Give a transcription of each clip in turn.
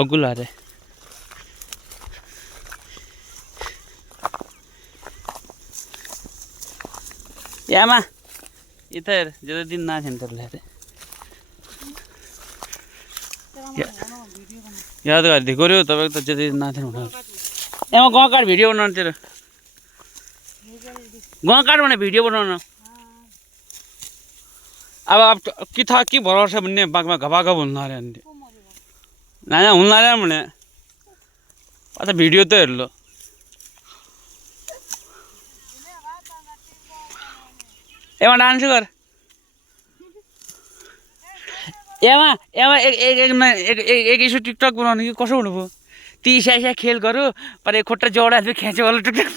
अगुला रे यामा इधर ज्यादा दिन ना थे तर ले याद कर देखो रे तब तो ज्यादा दिन ना थे उठा एमा गांव का वीडियो बनाना तेरा गांव का बने वीडियो बनाना अब आप कि था कि भरोसा बन्ने बाग में गबा गब हुन रहे हैं ना ना हुन रहे मने अच्छा वीडियो तो हेर लो एमा डांस कर एमा एमा एक इशू टिकटक बनाउने कि कसो हुनु भयो ती स्या खेल गरौ पर एक खुट्टा जोडा खिच्यो वाला टिकटक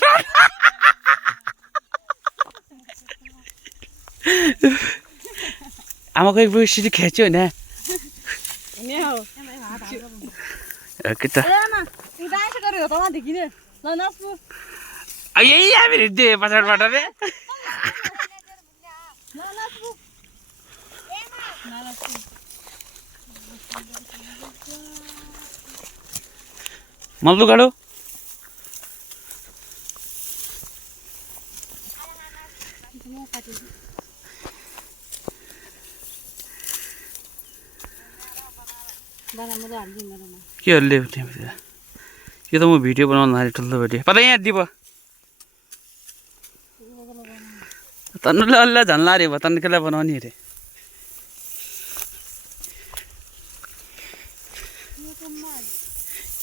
आमा कोही बुढी खिच्यो हैन नि हो के त एमा तू डान्स गर्यो त माथि किन ल नाच्नु यही हामी दे पछाडबाट रे ल नाच्नु एमा नाच्नु मल्लु गाडो के हल्ले यो त म भिडियो बनाउन लाने ठुलो भिडियो पता यहाँ दिप तन्नुले अल्ल झन्ला रे तन्नु केलाई बनाउने रे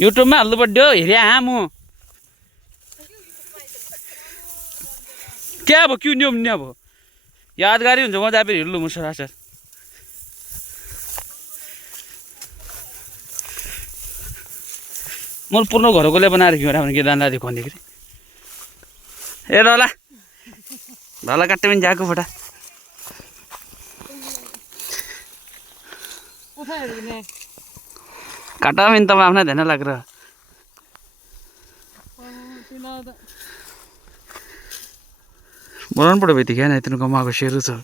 युट्युबमा हाल्नु पर्यो हेरे हाँ म क्या अब क्यों नहीं अब यादगारी हुन्छ म त फेरि हेर्नु म सरासर म पूर्ण घरकोले बनाएर खिएर भने के दाना देखो नि ए डला डला काट्टे पनि जाको फटा काटा पनि त आफ्नै ध्यान लाग्छ बनाउनु पर्यो भाइ क्या तिम्रो कमाएको सेरु छ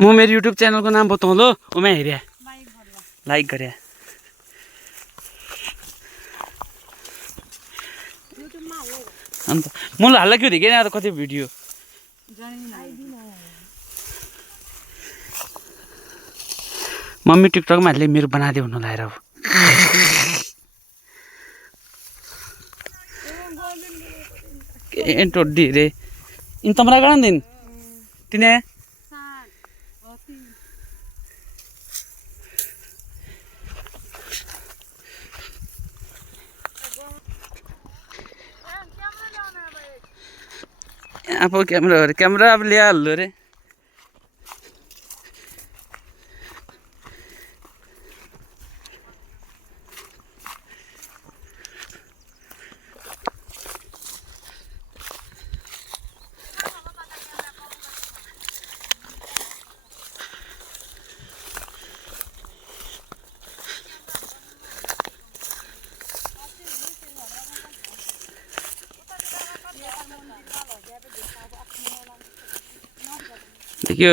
म मेरो युट्युब च्यानलको नाम बताउँ लो उमा हेरे लाइक गरे अन्त मलाई हाल्ला के देखेन त कति भिडियो मम्मी टिकटकमा हाल्ले मेरो बनाइदियो भन्नु लाएर अब के टोड्डी रे इन तमरा गण दिन तिने अब कैमरा अब लिया हाल्लो रे देखियो